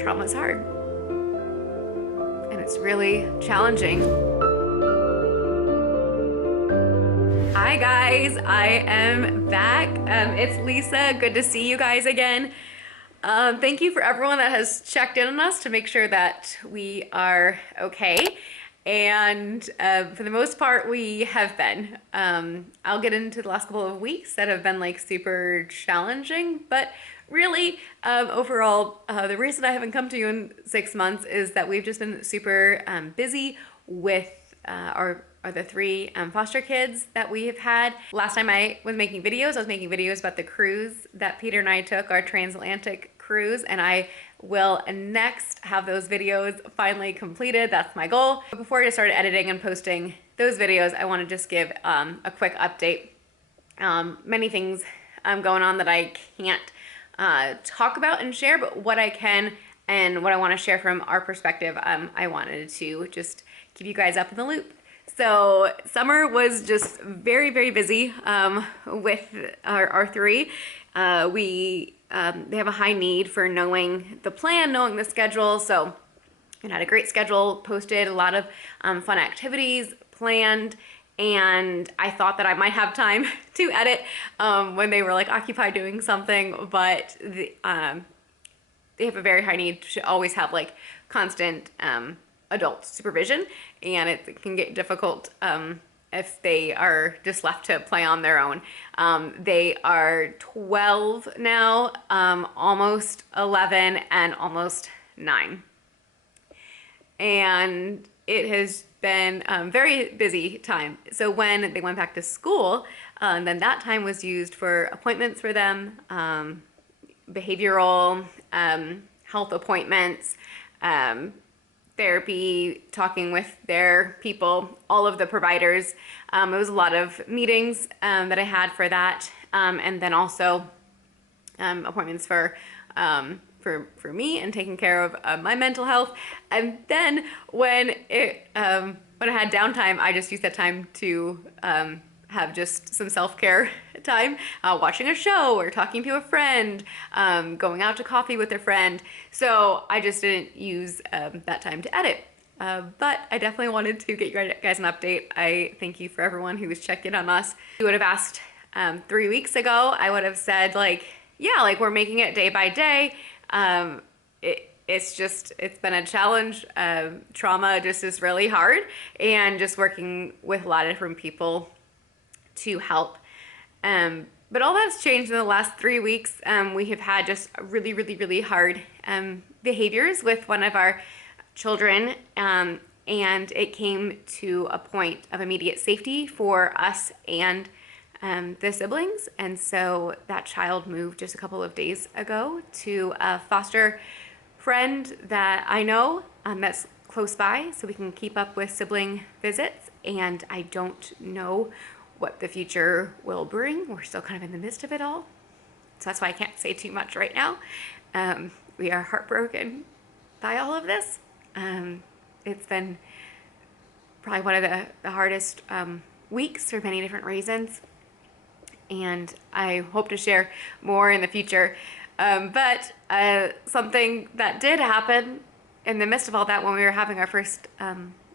Trauma's hard. And it's really challenging. Hi guys, I am back. It's Lisa. Good to see you guys again. Thank you for everyone that has checked in on us to make sure that we are okay. And for the most part, we have been. I'll get into the last couple of weeks that have been like super challenging, but really overall, the reason I haven't come to you in 6 months is that we've just been super busy with the 3 foster kids that we have had. Last time I was making videos, I was making videos about the cruise that Peter and I took, our transatlantic cruise, and I will next have those videos finally completed. That's my goal. But before I just started editing and posting those videos, I want to just give a quick update. Many things going on that I can't talk about and share, but what I can and what I want to share from our perspective, I wanted to just keep you guys up in the loop. So summer was just very, very busy with our 3. They have a high need for knowing the plan, knowing the schedule. So it had a great schedule posted, a lot of fun activities planned. And I thought that I might have time to edit when they were like occupied doing something, but they have a very high need to always have like constant adult supervision, and it can get difficult if they are just left to play on their own. They are 12 now, almost 11, and almost 9. And it has been a very busy time. So when they went back to school, then that time was used for appointments for them, behavioral, health appointments, therapy, talking with their people, all of the providers. It was a lot of meetings that I had for that, and then also appointments for me and taking care of my mental health. And then when I had downtime, I just used that time to have just some self-care time, watching a show or talking to a friend, going out to coffee with a friend. So I just didn't use that time to edit. But I definitely wanted to get you guys an update. I thank you for everyone who was checked in on us. You would have asked 3 weeks ago, I would have said like, yeah, like we're making it day by day. It's been a challenge. Trauma just is really hard, and just working with a lot of different people to help. But all that's changed in the last 3 weeks. We have had just really, really, really hard behaviors with one of our children, and it came to a point of immediate safety for us and the siblings. And so that child moved just a couple of days ago to a foster friend that I know that's close by, so we can keep up with sibling visits. And I don't know what the future will bring. We're still kind of in the midst of it all. So that's why I can't say too much right now. We are heartbroken by all of this. It's been probably one of the hardest weeks for many different reasons. And I hope to share more in the future. But something that did happen in the midst of all that when we were having our first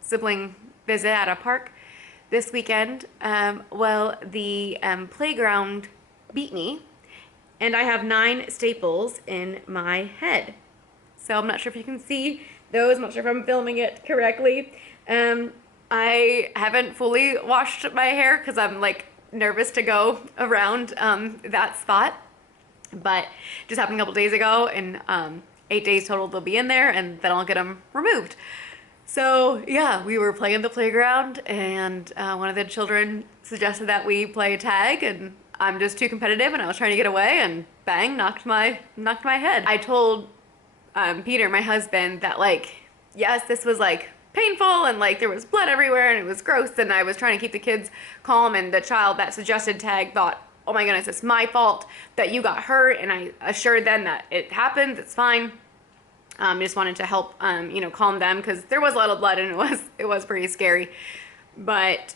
sibling visit at a park this weekend, the playground beat me, and I have 9 staples in my head. So I'm not sure if you can see those. I'm not sure if I'm filming it correctly. I haven't fully washed my hair because I'm like nervous to go around that spot, but just happened a couple days ago, and 8 days total they'll be in there, and then I'll get them removed. So yeah, we were playing at the playground, and one of the children suggested that we play tag, and I'm just too competitive, and I was trying to get away, and bang, knocked my head. I told Peter, my husband, that like, yes, this was like painful, and like there was blood everywhere, and it was gross, and I was trying to keep the kids calm, and the child that suggested tag thought, oh my goodness, it's my fault that you got hurt, and I assured them that it happened, it's fine. Just wanted to help, calm them, because there was a lot of blood, and it was pretty scary. But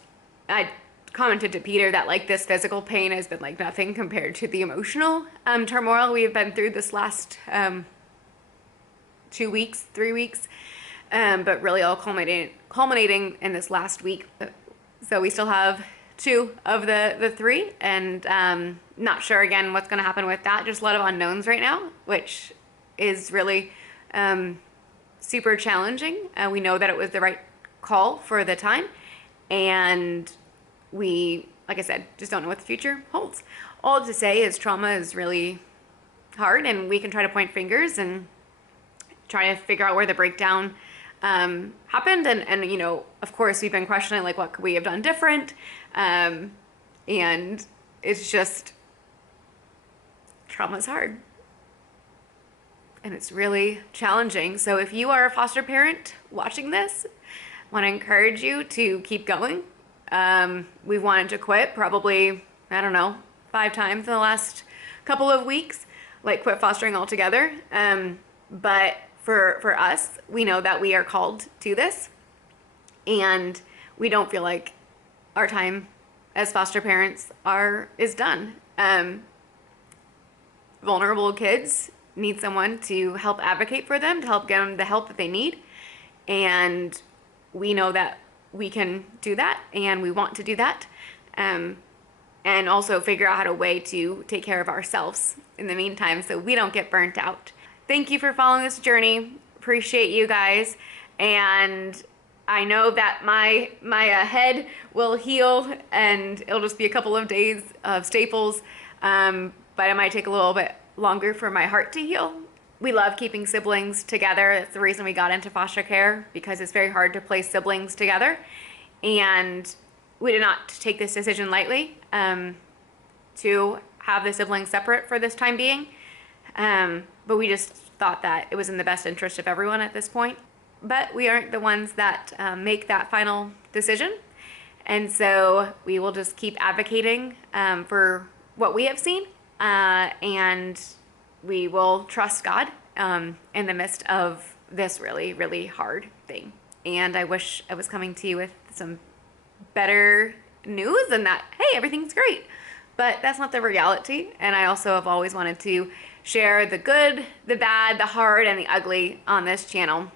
I commented to Peter that like this physical pain has been like nothing compared to the emotional turmoil we've been through this last 2 2 weeks, 3 weeks, but really all culminating in this last week. So we still have 2 of the 3, and not sure again what's going to happen with that. Just a lot of unknowns right now, which is really super challenging. We know that it was the right call for the time, and we, like I said, just don't know what the future holds. All to say is trauma is really hard, and we can try to point fingers and try to figure out where the breakdown happened, and you know, of course we've been questioning like what could we have done different, and it's just, trauma's hard and it's really challenging. So if you are a foster parent watching this, I want to encourage you to keep going. We've wanted to quit probably, I don't know, 5 times in the last couple of weeks, like quit fostering altogether. But for us, we know that we are called to this, and we don't feel like our time as foster parents is done. Vulnerable kids need someone to help advocate for them, to help get them the help that they need, and we know that we can do that, and we want to do that, and also figure out a way to take care of ourselves in the meantime so we don't get burnt out. Thank you for following this journey. Appreciate you guys, and I know that my head will heal, and it'll just be a couple of days of staples, but it might take a little bit longer for my heart to heal. We love keeping siblings together. That's the reason we got into foster care, because it's very hard to place siblings together, and we did not take this decision lightly, to have the siblings separate for this time being, but we just thought that it was in the best interest of everyone at this point. But we aren't the ones that make that final decision, and so we will just keep advocating for what we have seen, and we will trust God in the midst of this really, really hard thing. And I wish I was coming to you with some better news and that, hey, everything's great. But that's not the reality. And I also have always wanted to share the good, the bad, the hard, and the ugly on this channel.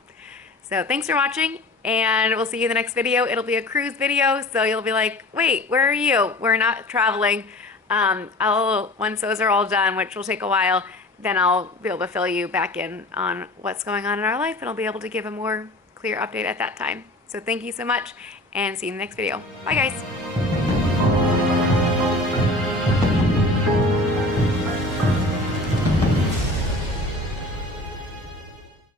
So thanks for watching, and we'll see you in the next video. It'll be a cruise video, so you'll be like, wait, where are you? We're not traveling. Once those are all done, which will take a while, then I'll be able to fill you back in on what's going on in our life, and I'll be able to give a more clear update at that time. So thank you so much, and see you in the next video. Bye, guys.